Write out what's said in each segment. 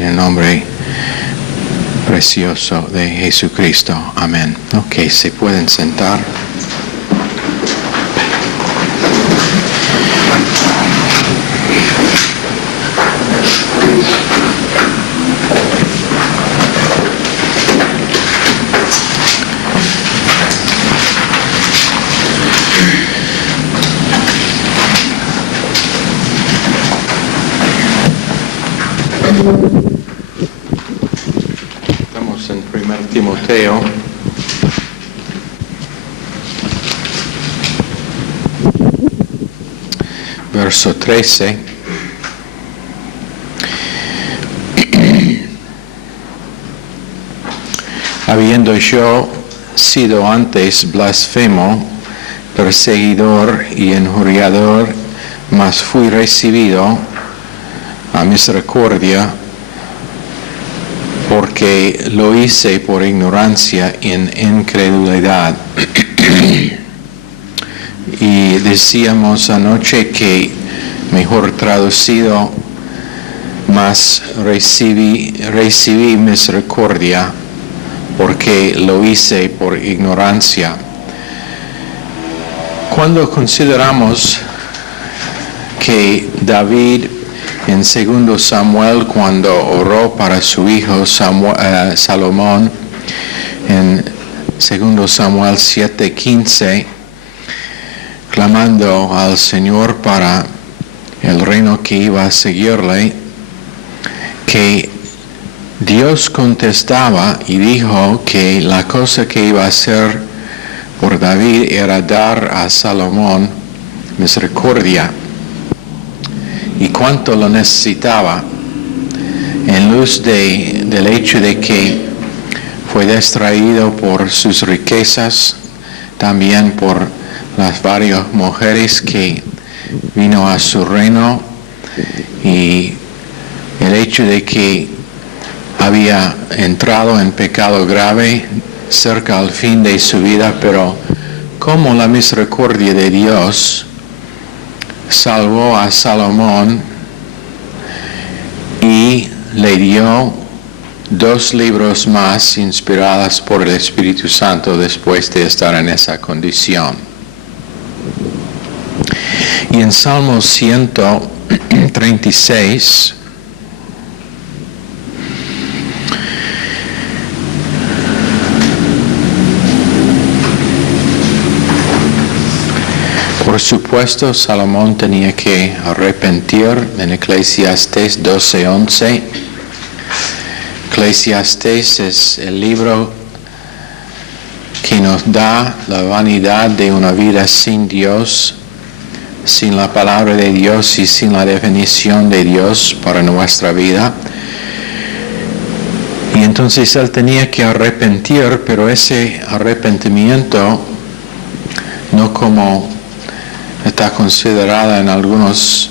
En el nombre precioso de Jesucristo. Amén. Ok, se pueden sentar. Estamos en 1 Timoteo. Verso 13. Habiendo yo sido antes blasfemo, perseguidor y injuriador, mas fui recibido a misericordia, porque lo hice por ignorancia en incredulidad. Y decíamos anoche que, mejor traducido, mas recibí misericordia, porque lo hice por ignorancia. Cuando consideramos que David en 2 Samuel, cuando oró para su hijo Salomón, en 2 Samuel 7:15, clamando al Señor para el reino que iba a seguirle, que Dios contestaba y dijo que la cosa que iba a hacer por David era dar a Salomón misericordia. Y cuánto lo necesitaba, en luz del hecho de que fue distraído por sus riquezas, también por las varias mujeres que vino a su reino, y el hecho de que había entrado en pecado grave cerca al fin de su vida, pero como la misericordia de Dios salvó a Salomón y le dio 2 libros más inspirados por el Espíritu Santo después de estar en esa condición. Y en Salmo 136, por supuesto, Salomón tenía que arrepentir en Eclesiastés 12:11. Eclesiastés es el libro que nos da la vanidad de una vida sin Dios, sin la palabra de Dios y sin la definición de Dios para nuestra vida. Y entonces él tenía que arrepentir, pero ese arrepentimiento no como está considerado en algunos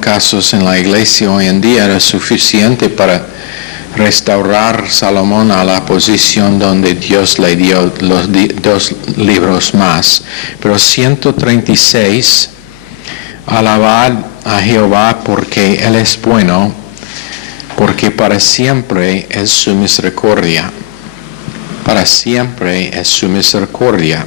casos en la iglesia hoy en día, era suficiente para restaurar Salomón a la posición donde Dios le dio los 2 libros más. Pero 136, alabad a Jehová porque Él es bueno, porque para siempre es su misericordia. Para siempre es su misericordia.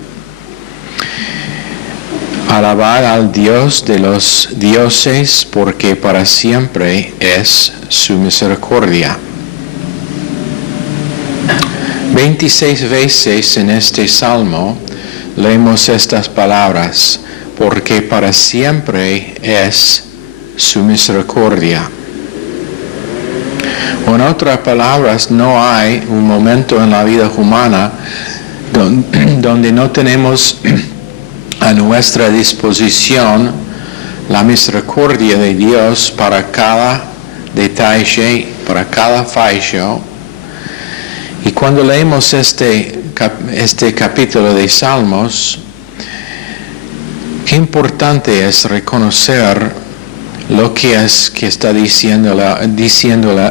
Alabad al Dios de los dioses, porque para siempre es su misericordia. 26 veces en este salmo leemos estas palabras, porque para siempre es su misericordia. O en otras palabras, no hay un momento en la vida humana donde no tenemos a nuestra disposición la misericordia de Dios para cada detalle, para cada fallo. Y cuando leemos este capítulo de Salmos, qué importante es reconocer lo que está diciendo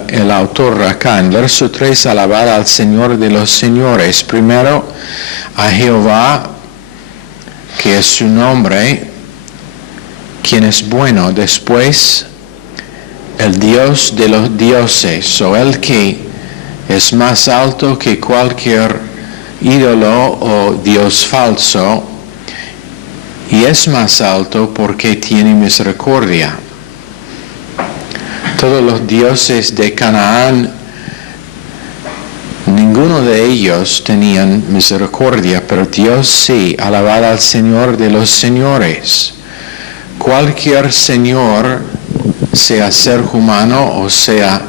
el autor acá. En verso 3, alabad al Señor de los señores. Primero a Jehová, que es su nombre, quien es bueno. Después el Dios de los dioses, o el que es más alto que cualquier ídolo o Dios falso, y es más alto porque tiene misericordia. Todos los dioses de Canaán, ninguno de ellos tenían misericordia, pero Dios sí. Alabad al Señor de los señores. Cualquier señor, sea ser humano o sea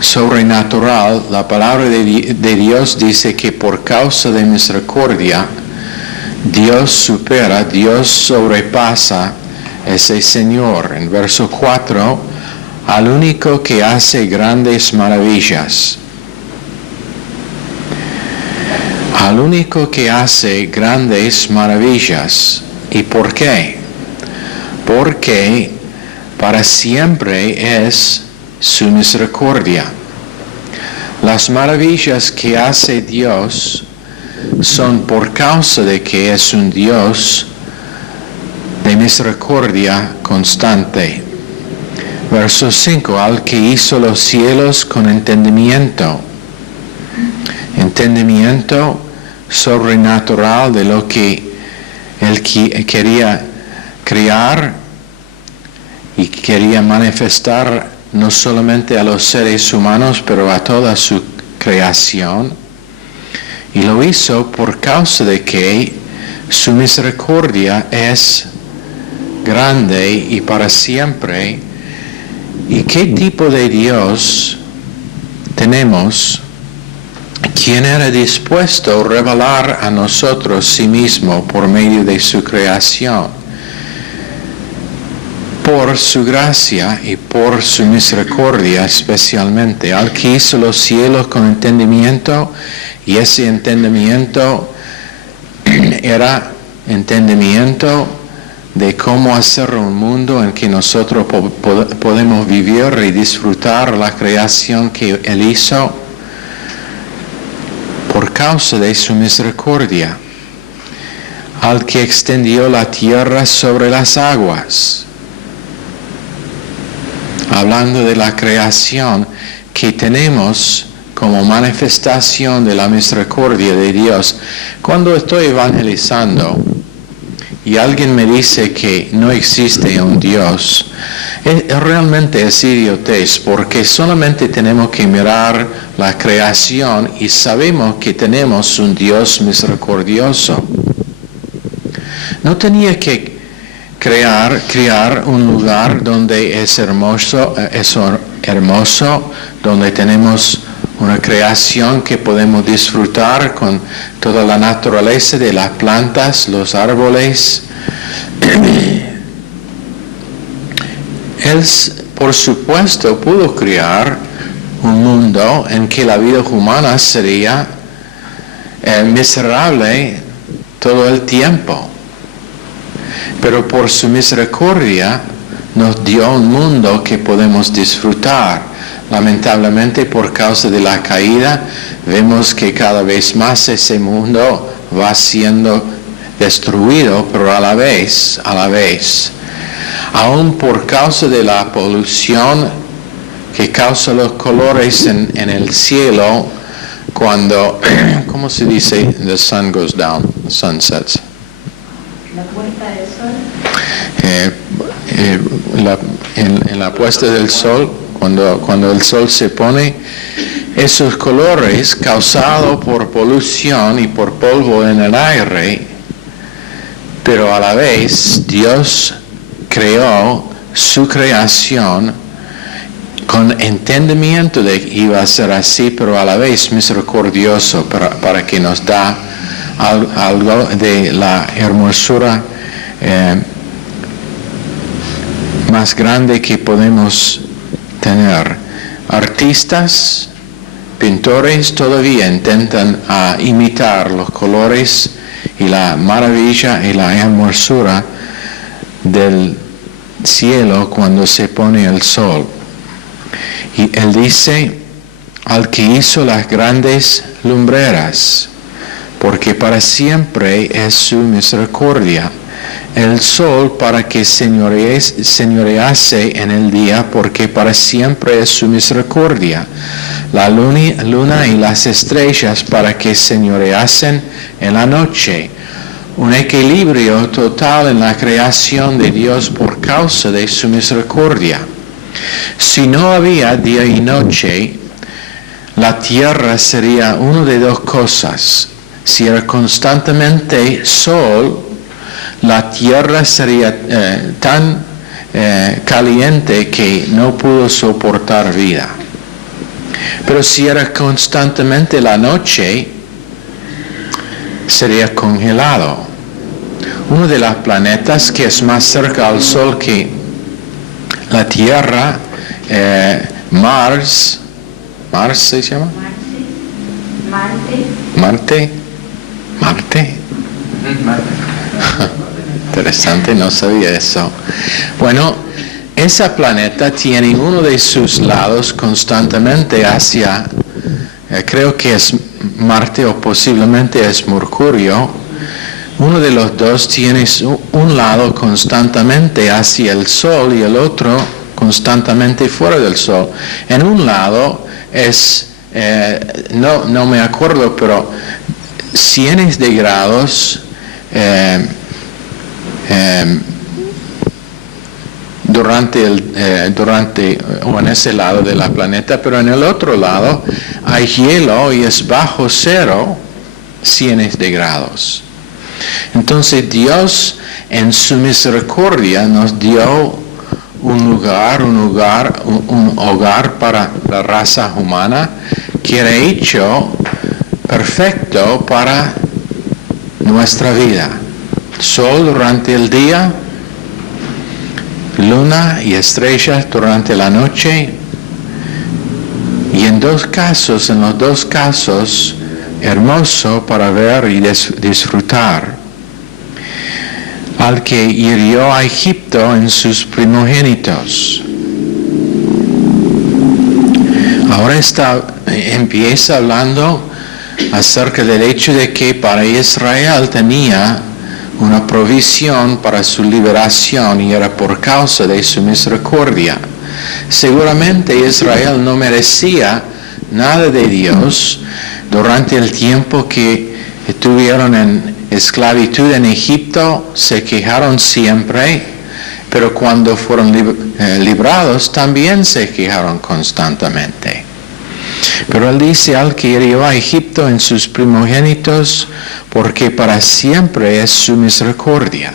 sobrenatural, la palabra de Dios dice que por causa de misericordia, Dios supera, Dios sobrepasa ese Señor. En verso 4, al único que hace grandes maravillas. Al único que hace grandes maravillas. ¿Y por qué? Porque para siempre es su misericordia. Las maravillas que hace Dios son por causa de que es un Dios de misericordia constante. Verso 5, al que hizo los cielos con entendimiento. Entendimiento sobrenatural de lo que Él quería crear y quería manifestar no solamente a los seres humanos, pero a toda su creación. Y lo hizo por causa de que su misericordia es grande y para siempre. ¿Y qué tipo de Dios tenemos? ¿Quién era dispuesto a revelar a nosotros sí mismo por medio de su creación? Por su gracia y por su misericordia especialmente. Al que hizo los cielos con entendimiento, y ese entendimiento era entendimiento de cómo hacer un mundo en que nosotros podemos vivir y disfrutar la creación que Él hizo por causa de su misericordia. Al que extendió la tierra sobre las aguas. Hablando de la creación que tenemos como manifestación de la misericordia de Dios. Cuando estoy evangelizando y alguien me dice que no existe un Dios, realmente es idiotez, porque solamente tenemos que mirar la creación y sabemos que tenemos un Dios misericordioso. No tenía que crear un lugar donde es hermoso, donde tenemos una creación que podemos disfrutar con toda la naturaleza de las plantas, los árboles. Él, por supuesto, pudo crear un mundo en que la vida humana sería miserable todo el tiempo. Pero por su misericordia nos dio un mundo que podemos disfrutar. Lamentablemente, por causa de la caída, vemos que cada vez más ese mundo va siendo destruido, pero a la vez, aún por causa de la polución que causa los colores en el cielo, cuando, ¿cómo se dice? The sun goes down, the sun sets. La puesta del sol. En la puesta del sol, cuando el sol se pone, esos colores causados por polución y por polvo en el aire, pero a la vez Dios creó su creación con entendimiento de que iba a ser así, pero a la vez misericordioso para que nos da algo de la hermosura más grande que podemos tener. Artistas, pintores todavía intentan imitar los colores y la maravilla y la hermosura del cielo cuando se pone el sol. Y él dice, al que hizo las grandes lumbreras, porque para siempre es su misericordia. el sol para que señorease en el día, porque para siempre es su misericordia. La luna y las estrellas para que señoreasen en la noche. Un equilibrio total en la creación de Dios por causa de su misericordia. Si no había día y noche, la tierra sería una de dos cosas. Si era constantemente sol, la tierra sería tan caliente que no pudo soportar vida. Pero si era constantemente la noche, sería congelado. Uno de los planetas que es más cerca al Sol que la Tierra, Mars se llama? Marte. Interesante, no sabía eso. Bueno, ese planeta tiene uno de sus lados constantemente hacia, creo que es Marte o posiblemente es Mercurio. Uno de los dos tiene un lado constantemente hacia el Sol y el otro constantemente fuera del Sol. En un lado es, no me acuerdo, pero cientos de grados durante o en ese lado de la planeta, pero en el otro lado hay hielo y es bajo cero cientos de grados. Entonces Dios en su misericordia nos dio un hogar para la raza humana que era hecho perfecto para nuestra vida. Sol durante el día, luna y estrellas durante la noche, y en los dos casos, hermoso para ver y disfrutar. Al que hirió a Egipto en sus primogénitos. Ahora empieza hablando acerca del hecho de que para Israel tenía una provisión para su liberación y era por causa de su misericordia. Seguramente Israel no merecía nada de Dios durante el tiempo que estuvieron en esclavitud en Egipto, se quejaron siempre, pero cuando fueron librados también se quejaron constantemente. Pero él dice al que hirió a Egipto en sus primogénitos, porque para siempre es su misericordia.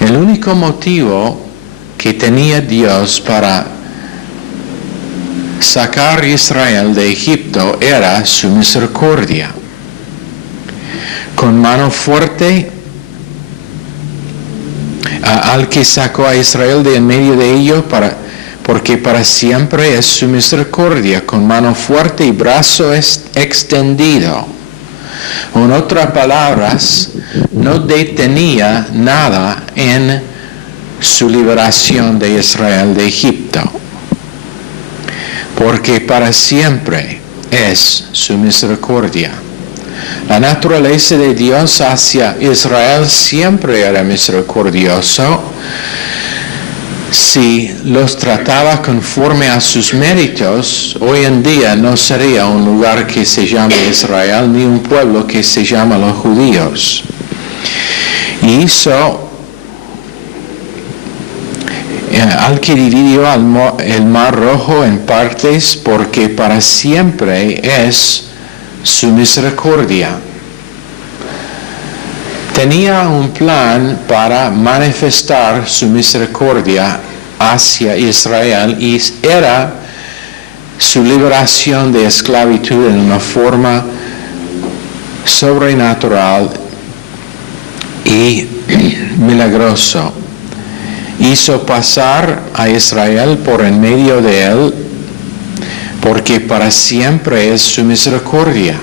El único motivo que tenía Dios para sacar a Israel de Egipto era su misericordia. Con mano fuerte, al que sacó a Israel de en medio de ellos, porque para siempre es su misericordia, con mano fuerte y brazo extendido. En otras palabras, no detenía nada en su liberación de Israel de Egipto, porque para siempre es su misericordia. La naturaleza de Dios hacia Israel siempre era misericordioso. Si los trataba conforme a sus méritos, hoy en día no sería un lugar que se llama Israel, ni un pueblo que se llama los judíos. Y hizo al que dividió el mar rojo en partes, porque para siempre es su misericordia. Tenía un plan para manifestar su misericordia hacia Israel y era su liberación de esclavitud en una forma sobrenatural y milagrosa. Hizo pasar a Israel por en medio de él, porque para siempre es su misericordia.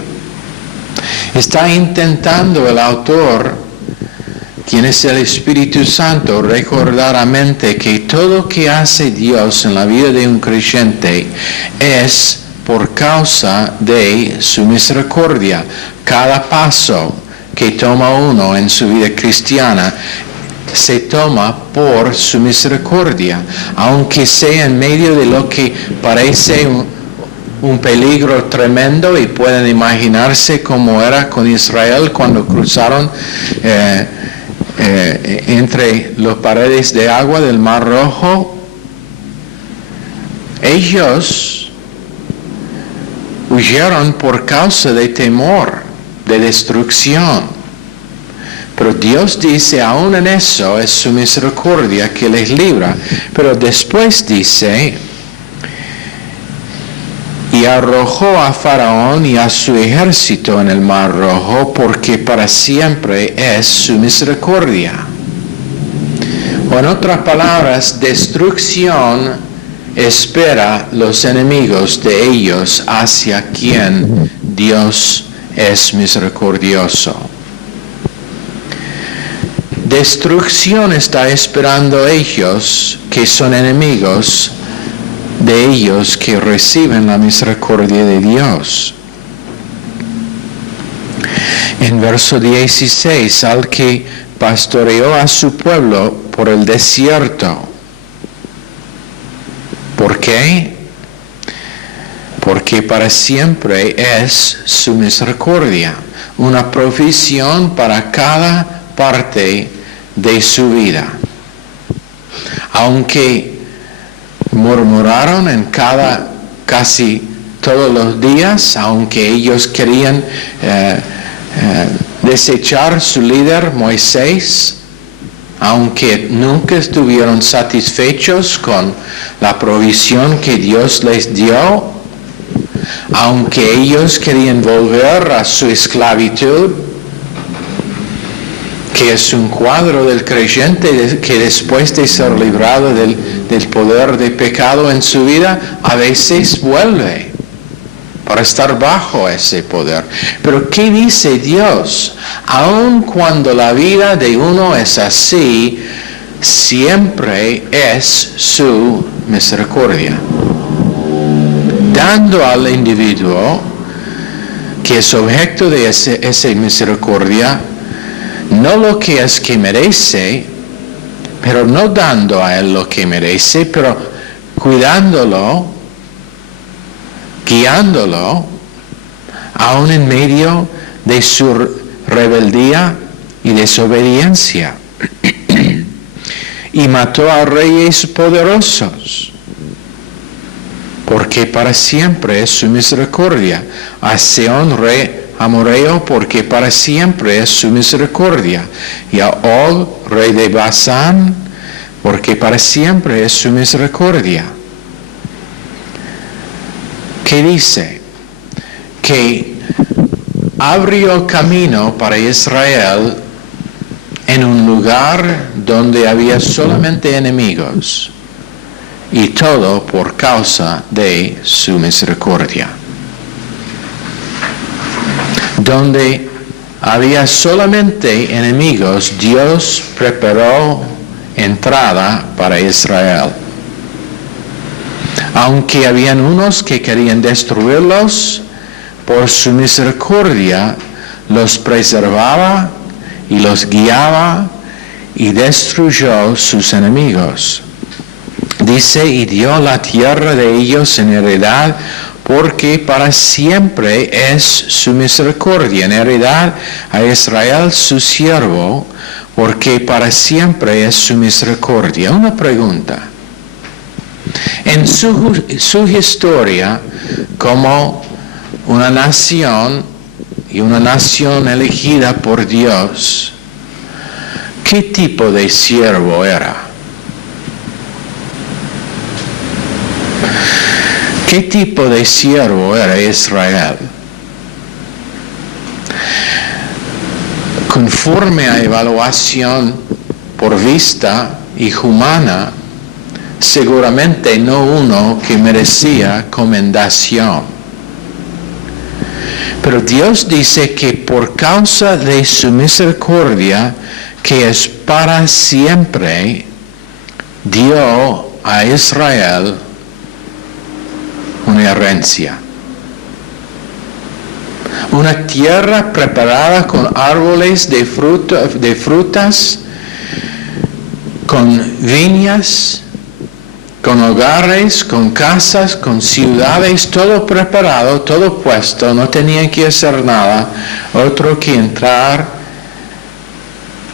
Está intentando el autor, quien es el Espíritu Santo, recordar a mente que todo lo que hace Dios en la vida de un creyente es por causa de su misericordia. Cada paso que toma uno en su vida cristiana se toma por su misericordia, aunque sea en medio de lo que parece un peligro tremendo, y pueden imaginarse cómo era con Israel cuando cruzaron entre las paredes de agua del Mar Rojo. Ellos huyeron por causa de temor, de destrucción. Pero Dios dice, aún en eso es su misericordia que les libra. Pero después dice, y arrojó a Faraón y a su ejército en el Mar Rojo, porque para siempre es su misericordia. O en otras palabras, destrucción espera los enemigos de ellos hacia quien Dios es misericordioso. Destrucción está esperando ellos que son enemigos de ellos que reciben la misericordia de Dios. En verso 16, al que pastoreó a su pueblo por el desierto. ¿Por qué? Porque para siempre es su misericordia, una provisión para cada parte de su vida. Aunque murmuraron en casi todos los días, aunque ellos querían desechar su líder Moisés, aunque nunca estuvieron satisfechos con la provisión que Dios les dio, aunque ellos querían volver a su esclavitud, que es un cuadro del creyente que después de ser librado del poder de pecado en su vida, a veces vuelve para estar bajo ese poder. Pero ¿qué dice Dios? Aun cuando la vida de uno es así, siempre es su misericordia, dando al individuo que es objeto de esa misericordia no lo que es que merece, pero no dando a él lo que merece, pero cuidándolo, guiándolo, aún en medio de su rebeldía y desobediencia. Y mató a reyes poderosos, porque para siempre es su misericordia. A Seón, rey amorreo, porque para siempre es su misericordia. Y a Og, rey de Basán, porque para siempre es su misericordia. ¿Qué dice? Que abrió camino para Israel en un lugar donde había solamente enemigos, y todo por causa de su misericordia. Donde había solamente enemigos, Dios preparó entrada para Israel. Aunque habían unos que querían destruirlos, por su misericordia los preservaba y los guiaba y destruyó sus enemigos. Dice, y dio la tierra de ellos en heredad, porque para siempre es su misericordia, en heredad a Israel su siervo, porque para siempre es su misericordia. Una pregunta. En su historia como una nación y una nación elegida por Dios, ¿qué tipo de siervo era? ¿Qué tipo de siervo era Israel? Conforme a evaluación por vista y humana, seguramente no uno que merecía comendación. Pero Dios dice que por causa de su misericordia, que es para siempre, dio a Israel una herencia. una tierra preparada con árboles de frutas, con viñas, con hogares, con casas, con ciudades, todo preparado, todo puesto, no tenían que hacer nada, otro que entrar,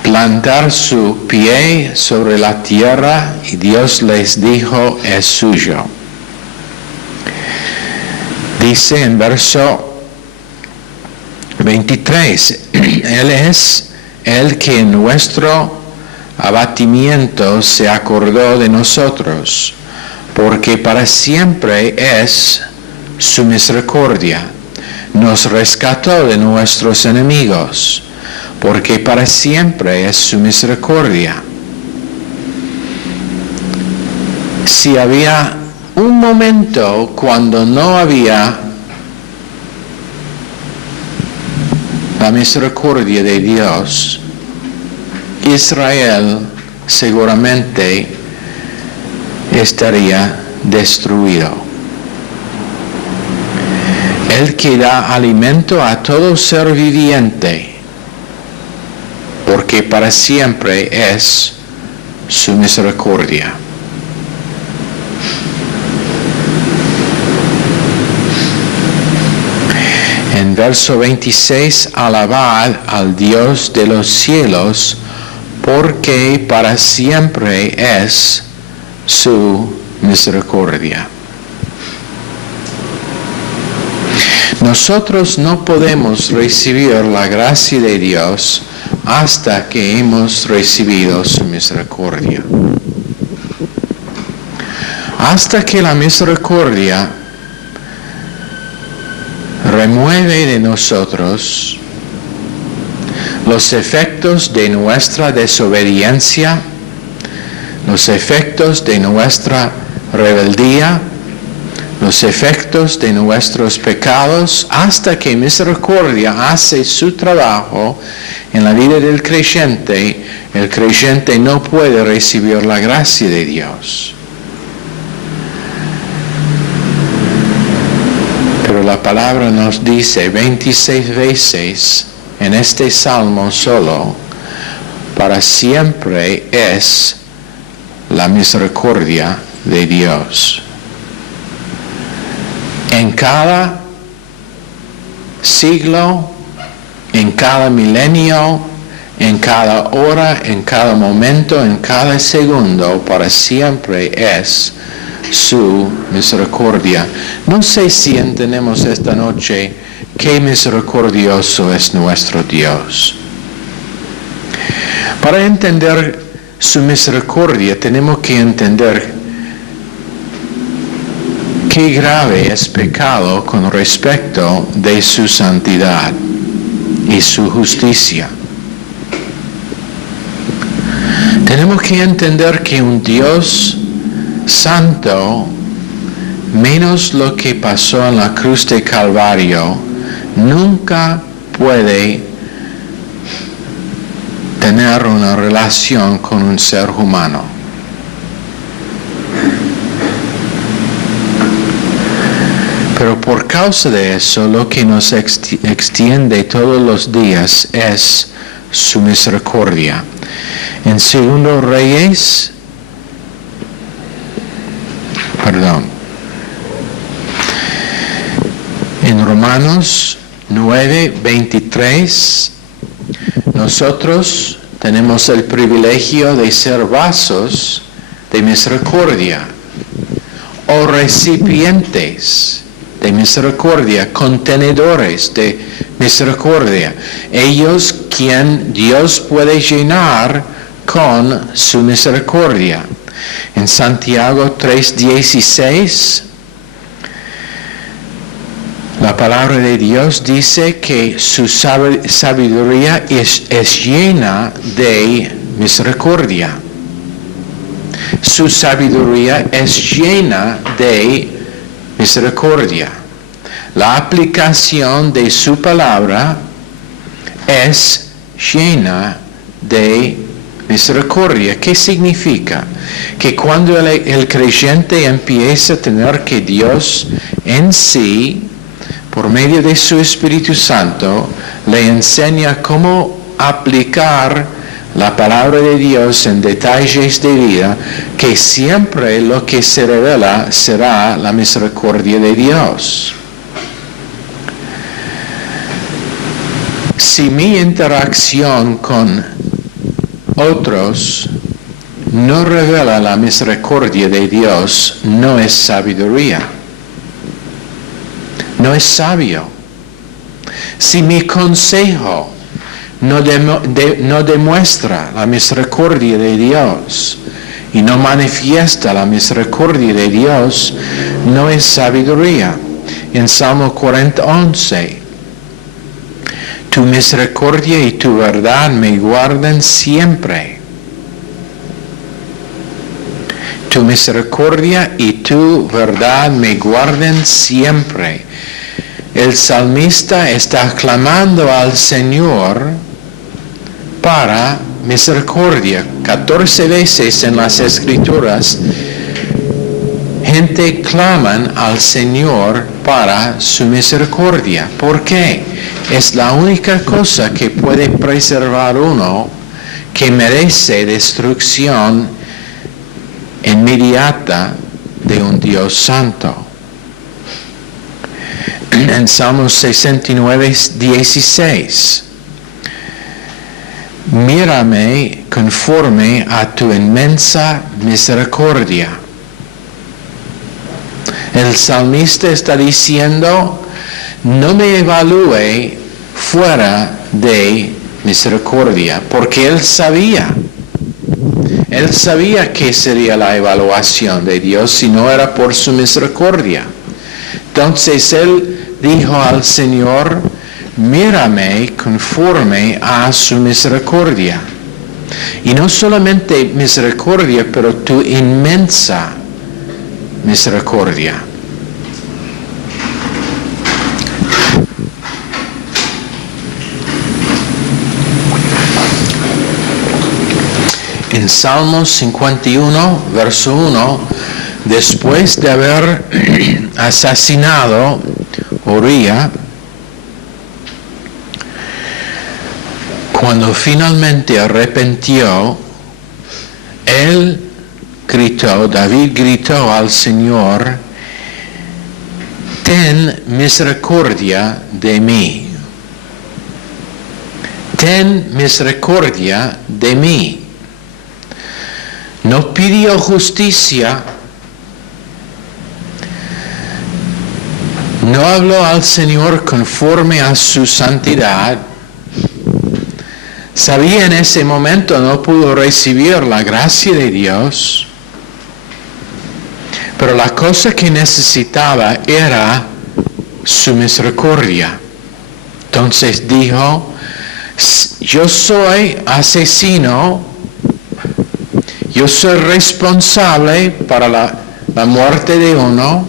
plantar su pie sobre la tierra y Dios les dijo, es suyo. Dice en verso 23, Él es el que en nuestro abatimiento se acordó de nosotros, porque para siempre es su misericordia. Nos rescató de nuestros enemigos, porque para siempre es su misericordia. Si había un momento cuando no había la misericordia de Dios, Israel seguramente estaría destruido. El que da alimento a todo ser viviente, porque para siempre es su misericordia. En verso 26, alabad al Dios de los cielos, porque para siempre es su misericordia. Nosotros no podemos recibir la gracia de Dios hasta que hemos recibido su misericordia. Hasta que la misericordia remueve de nosotros los efectos de nuestra desobediencia, los efectos de nuestra rebeldía, los efectos de nuestros pecados, hasta que misericordia hace su trabajo en la vida del creyente, el creyente no puede recibir la gracia de Dios. Pero la palabra nos dice 26 veces en este salmo solo, para siempre es la misericordia de Dios. En cada siglo, en cada milenio, en cada hora, en cada momento, en cada segundo, para siempre es su misericordia. No sé si entendemos esta noche qué misericordioso es nuestro Dios. Para entender su misericordia tenemos que entender qué grave es pecado con respecto de su santidad y su justicia. Tenemos que entender que un Dios santo, menos lo que pasó en la cruz de Calvario, nunca puede tener una relación con un ser humano. Pero por causa de eso, lo que nos extiende todos los días es su misericordia. En 2 Reyes, en Romanos 9:23, nosotros tenemos el privilegio de ser vasos de misericordia o recipientes de misericordia, contenedores de misericordia. Ellos quien Dios puede llenar con su misericordia. En Santiago 3:16, la palabra de Dios dice que su sabiduría es llena de misericordia. Su sabiduría es llena de misericordia. La aplicación de su palabra es llena de misericordia. ¿Qué significa? Que cuando el creyente empieza a tener que Dios en sí por medio de su Espíritu Santo, le enseña cómo aplicar la palabra de Dios en detalles de vida, que siempre lo que se revela será la misericordia de Dios. Si mi interacción con otros no revela la misericordia de Dios, no es sabiduría. No es sabio. Si mi consejo no demuestra la misericordia de Dios y no manifiesta la misericordia de Dios, no es sabiduría. En Salmo 40:11, tu misericordia y tu verdad me guardan siempre. Tu misericordia y tu verdad me guardan siempre. El salmista está clamando al Señor para misericordia. 14 veces en las Escrituras, gente claman al Señor para su misericordia. ¿Por qué? Es la única cosa que puede preservar uno que merece destrucción inmediata de un Dios santo. En Salmos 69:16, mírame conforme a tu inmensa misericordia. El salmista está diciendo, no me evalúe fuera de misericordia, porque él sabía que sería la evaluación de Dios si no era por su misericordia. Entonces él dijo al Señor, mírame conforme a su misericordia. Y no solamente misericordia, pero tu inmensa misericordia. En Salmos 51, verso 1, después de haber asesinado Uría, cuando finalmente arrepintió, David gritó al Señor, ten misericordia de mí. Ten misericordia de mí. No pidió justicia. No habló al Señor conforme a su santidad. Sabía en ese momento no pudo recibir la gracia de Dios. Pero la cosa que necesitaba era su misericordia. Entonces dijo, yo soy asesino, yo soy responsable para la muerte de uno,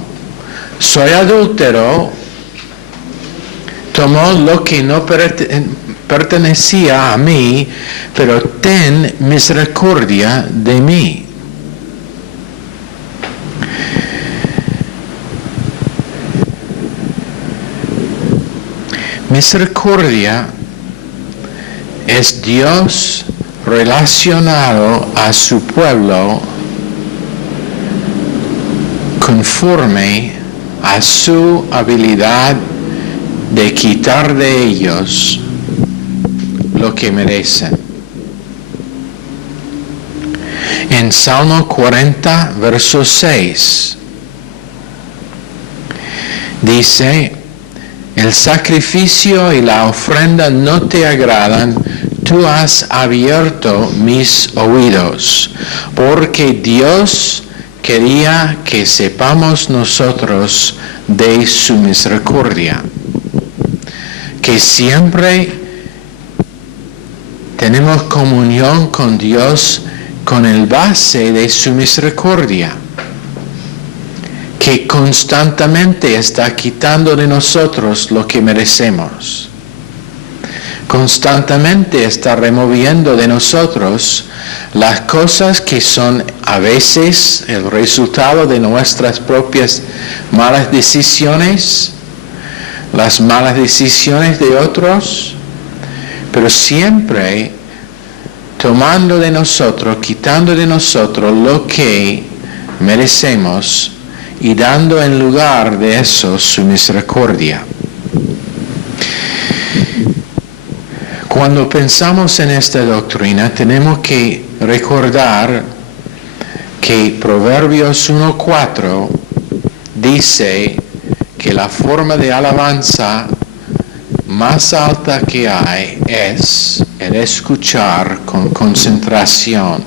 soy adúltero, tomó lo que no pertenecía a mí, pero ten misericordia de mí. Misericordia es Dios relacionado a su pueblo conforme a su habilidad de quitar de ellos lo que merecen. En Salmo 40, verso 6, dice, el sacrificio y la ofrenda no te agradan, tú has abierto mis oídos, porque Dios quería que sepamos nosotros de su misericordia, que siempre tenemos comunión con Dios con el base de su misericordia, que constantemente está quitando de nosotros lo que merecemos. Constantemente está removiendo de nosotros las cosas que son a veces el resultado de nuestras propias malas decisiones, las malas decisiones de otros, pero siempre tomando de nosotros, quitando de nosotros lo que merecemos y dando en lugar de eso su misericordia. Cuando pensamos en esta doctrina, tenemos que recordar que Proverbios 1:4 dice que la forma de alabanza más alta que hay es el escuchar con concentración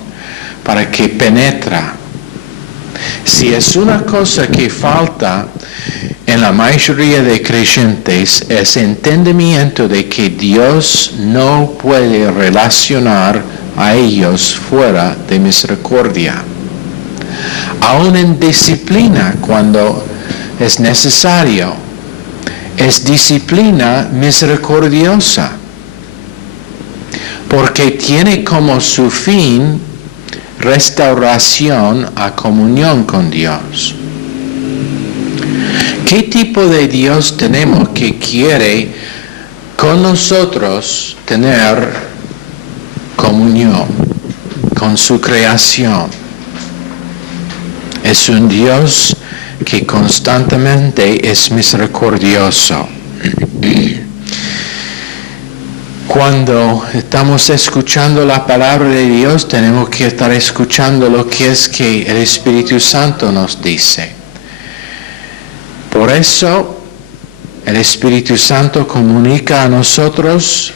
para que penetra. Si es una cosa que falta en la mayoría de creyentes es entendimiento de que Dios no puede relacionar a ellos fuera de misericordia. Aún en disciplina cuando es necesario, es disciplina misericordiosa, porque tiene como su fin restauración a comunión con Dios. ¿Qué tipo de Dios tenemos que quiere con nosotros tener comunión con su creación? Es un Dios que constantemente es misericordioso. Cuando estamos escuchando la palabra de Dios, tenemos que estar escuchando lo que es que el Espíritu Santo nos dice. Por eso, el Espíritu Santo comunica a nosotros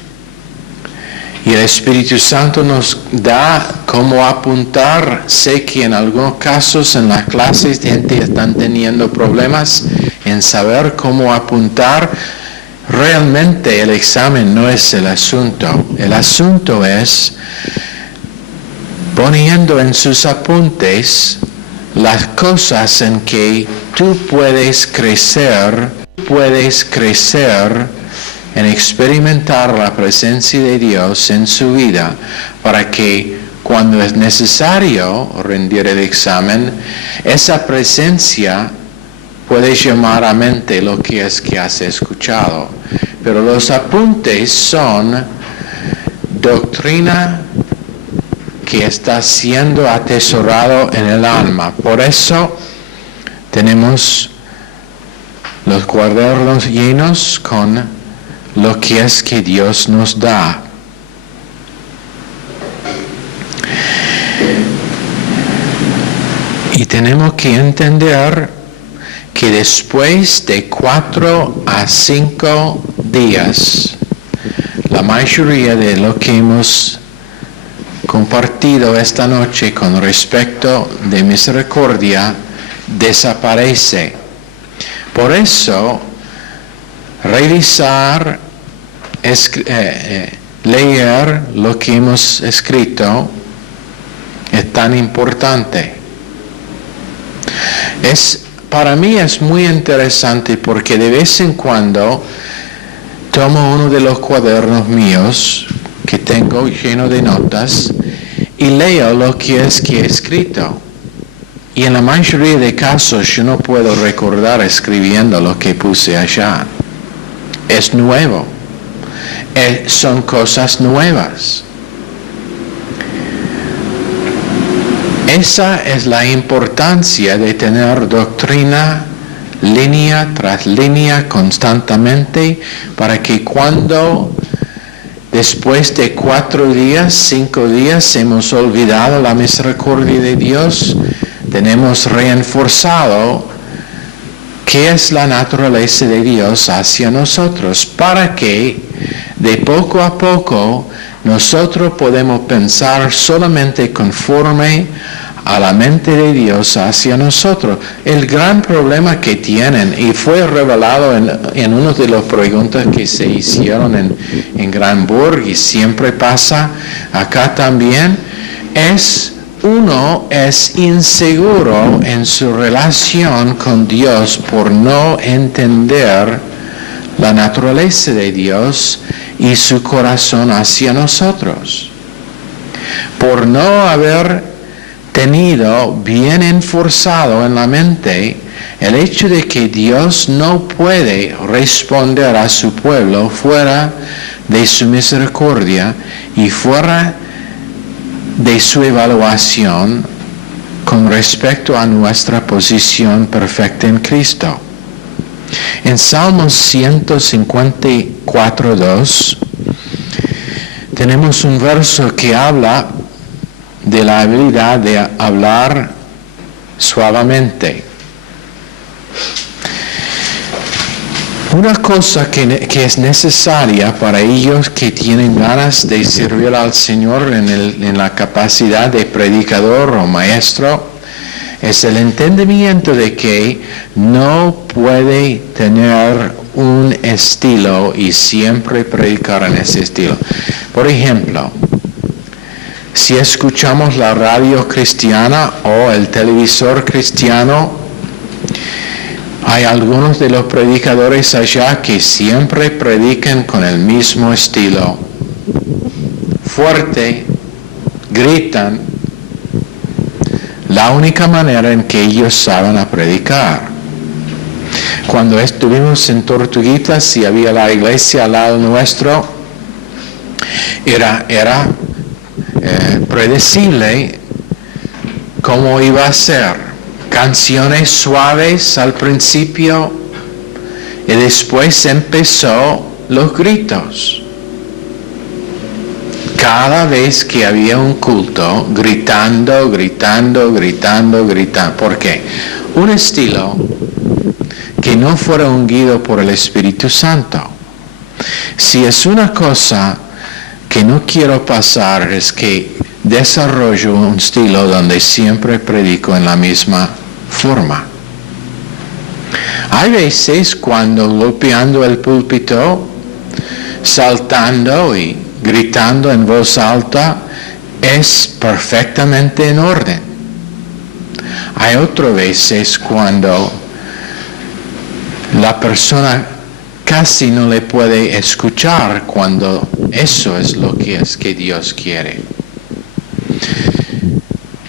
y el Espíritu Santo nos da cómo apuntar. Sé que en algunos casos en las clases gente están teniendo problemas en saber cómo apuntar. Realmente el examen no es el asunto. El asunto es poniendo en sus apuntes las cosas en que tú puedes crecer en experimentar la presencia de Dios en su vida, para que cuando es necesario rendir el examen, esa presencia puede llamar a mente lo que es que has escuchado. Pero los apuntes son doctrina que está siendo atesorado en el alma. Por eso tenemos los cuadernos llenos con lo que es que Dios nos da. Y tenemos que entender que después de 4 a 5 días, la mayoría de lo que hemos compartido esta noche con respecto de misericordia desaparece. Por eso, revisar, leer lo que hemos escrito es tan importante. Para mí es muy interesante porque de vez en cuando tomo uno de los cuadernos míos que tengo lleno de notas y leo lo que es que he escrito. Y en la mayoría de casos yo no puedo recordar escribiendo lo que puse allá. Es nuevo. Son cosas nuevas. Esa es la importancia de tener doctrina línea tras línea constantemente, para que cuando después de 4 días, 5 días hemos olvidado la misericordia de Dios, tenemos reforzado qué es la naturaleza de Dios hacia nosotros, para que de poco a poco nosotros podemos pensar solamente conforme a la mente de Dios hacia nosotros. El gran problema que tienen, y fue revelado en una de las preguntas que se hicieron en Granburg, y siempre pasa acá también, uno es inseguro en su relación con Dios por no entender la naturaleza de Dios y su corazón hacia nosotros. Por no haber tenido bien enforzado en la mente el hecho de que Dios no puede responder a su pueblo fuera de su misericordia y fuera de su evaluación con respecto a nuestra posición perfecta en Cristo. En Salmos 154:2 tenemos un verso que habla de la habilidad de hablar suavemente. Una cosa que es necesaria para ellos que tienen ganas de servir al Señor en la capacidad de predicador o maestro es el entendimiento de que no puede tener un estilo y siempre predicar en ese estilo. Por ejemplo, si escuchamos la radio cristiana o el televisor cristiano, hay algunos de los predicadores allá que siempre predican con el mismo estilo. Fuerte, gritan. La única manera en que ellos saben a predicar. Cuando estuvimos en Tortuguitas y había la iglesia al lado nuestro, era predecible cómo iba a ser. Canciones suaves al principio y después empezó los gritos. Cada vez que había un culto, gritando. ¿Por qué? Un estilo que no fuera ungido por el Espíritu Santo. Si es una cosa que no quiero pasar, es que desarrollo un estilo donde siempre predico en la misma forma. Hay veces cuando golpeando el púlpito, saltando y gritando en voz alta, es perfectamente en orden. Hay otras veces cuando la persona casi no le puede escuchar cuando eso es lo que es que Dios quiere.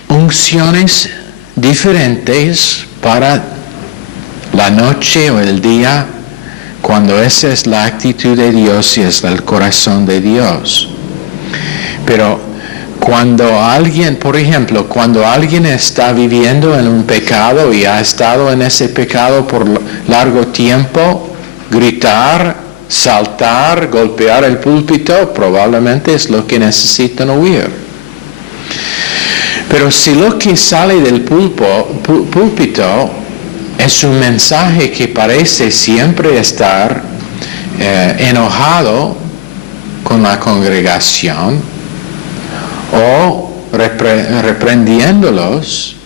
Unciones diferentes para la noche o el día, cuando esa es la actitud de Dios y es el corazón de Dios. Pero cuando alguien, por ejemplo, cuando alguien está viviendo en un pecado y ha estado en ese pecado por largo tiempo, gritar, saltar, golpear el púlpito, probablemente es lo que necesitan oír. Pero si lo que sale del púlpito es un mensaje que parece siempre estar enojado con la congregación o reprendiéndolos,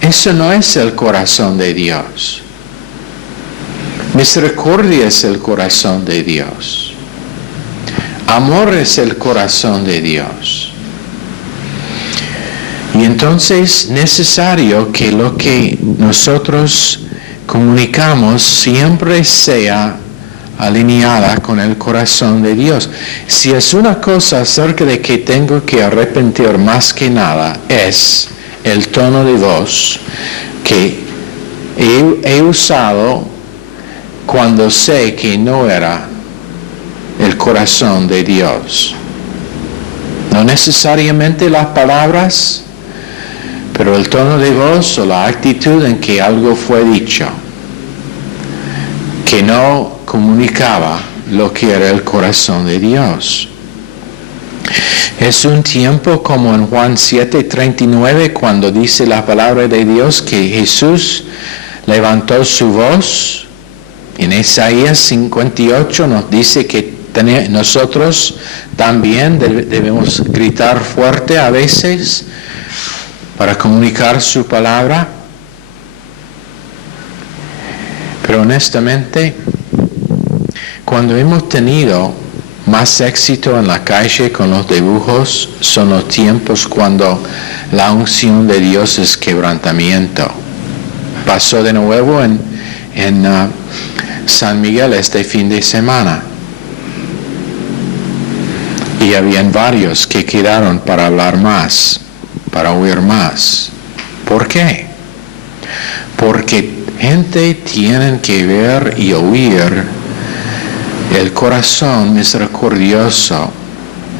eso no es el corazón de Dios. Misericordia es el corazón de Dios. Amor es el corazón de Dios. Y entonces es necesario que lo que nosotros comunicamos siempre sea alineada con el corazón de Dios. Si es una cosa acerca de que tengo que arrepentir más que nada, es el tono de voz que he usado cuando sé que no era el corazón de Dios. No necesariamente las palabras, pero el tono de voz o la actitud en que algo fue dicho, que no comunicaba lo que era el corazón de Dios. Es un tiempo como en Juan 7:39, cuando dice la palabra de Dios que Jesús levantó su voz. En Isaías 58 nos dice que nosotros también debemos gritar fuerte a veces para comunicar su palabra. Pero honestamente, cuando hemos tenido más éxito en la calle con los dibujos, son los tiempos cuando la unción de Dios es quebrantamiento. Pasó de nuevo en San Miguel este fin de semana. Y habían varios que quedaron para hablar más. para oír más. ¿Por qué? Porque gente tiene que ver y oír el corazón misericordioso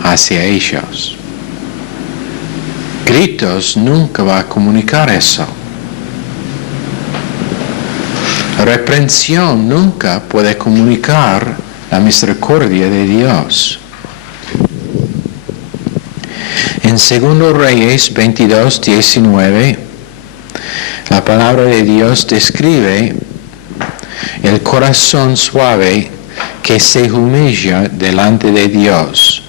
hacia ellos. Gritos nunca va a comunicar eso. Reprensión nunca puede comunicar la misericordia de Dios. En 2 Reyes 22:19, la palabra de Dios describe el corazón suave que se humilla delante de Dios.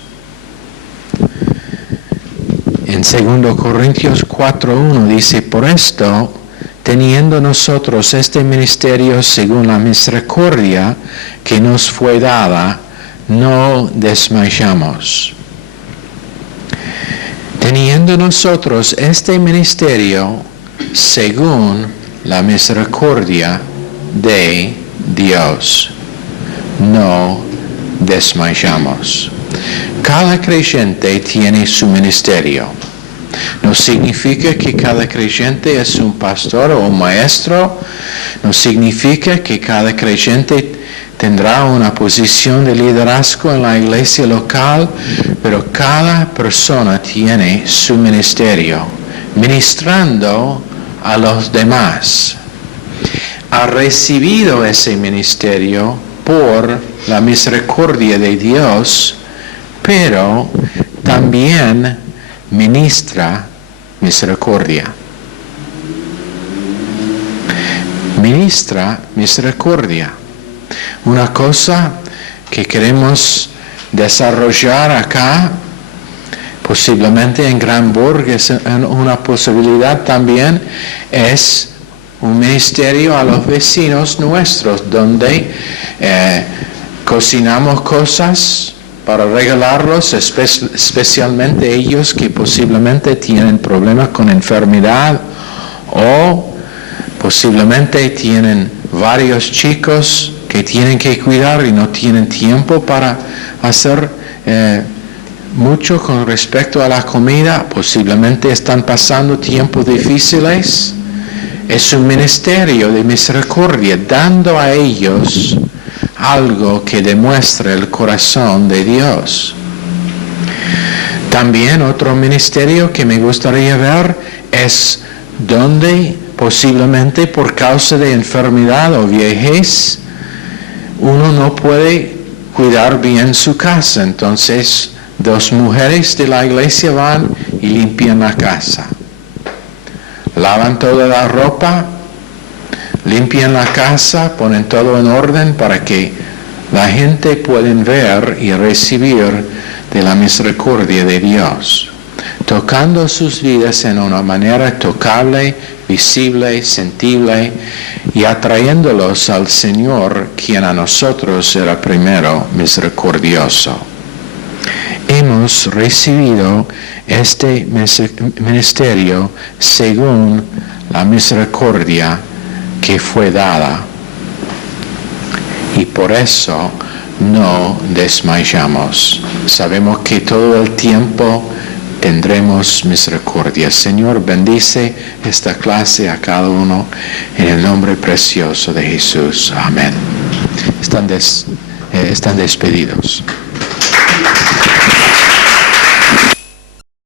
En 2 Corintios 4:1 dice, por esto, teniendo nosotros este ministerio según la misericordia que nos fue dada, no desmayamos. Teniendo nosotros este ministerio según la misericordia de Dios, no desmayamos. Cada creyente tiene su ministerio. No significa que cada creyente es un pastor o un maestro. No significa que cada creyente tendrá una posición de liderazgo en la iglesia local, pero cada persona tiene su ministerio, ministrando a los demás. Ha recibido ese ministerio por la misericordia de Dios, pero también ministra misericordia. Ministra misericordia. Una cosa que queremos desarrollar acá, posiblemente en Granburg, es una posibilidad también, es un ministerio a los vecinos nuestros, donde cocinamos cosas para regalarlos, especialmente ellos que posiblemente tienen problemas con enfermedad o posiblemente tienen varios chicos que tienen que cuidar y no tienen tiempo para hacer mucho con respecto a la comida, posiblemente están pasando tiempos difíciles. Es un ministerio de misericordia, dando a ellos algo que demuestre el corazón de Dios. También otro ministerio que me gustaría ver es donde posiblemente por causa de enfermedad o viejez uno no puede cuidar bien su casa. Entonces 2 mujeres de la iglesia van y limpian la casa. Lavan toda la ropa, limpian la casa, ponen todo en orden para que la gente pueda ver y recibir de la misericordia de Dios, tocando sus vidas en una manera tocable, visible, sensible y atrayéndolos al Señor, quien a nosotros era primero misericordioso. Hemos recibido este ministerio según la misericordia que fue dada, y por eso no desmayamos. Sabemos que todo el tiempo tendremos misericordia. Señor, bendice esta clase a cada uno en el nombre precioso de Jesús. Amén. Están despedidos.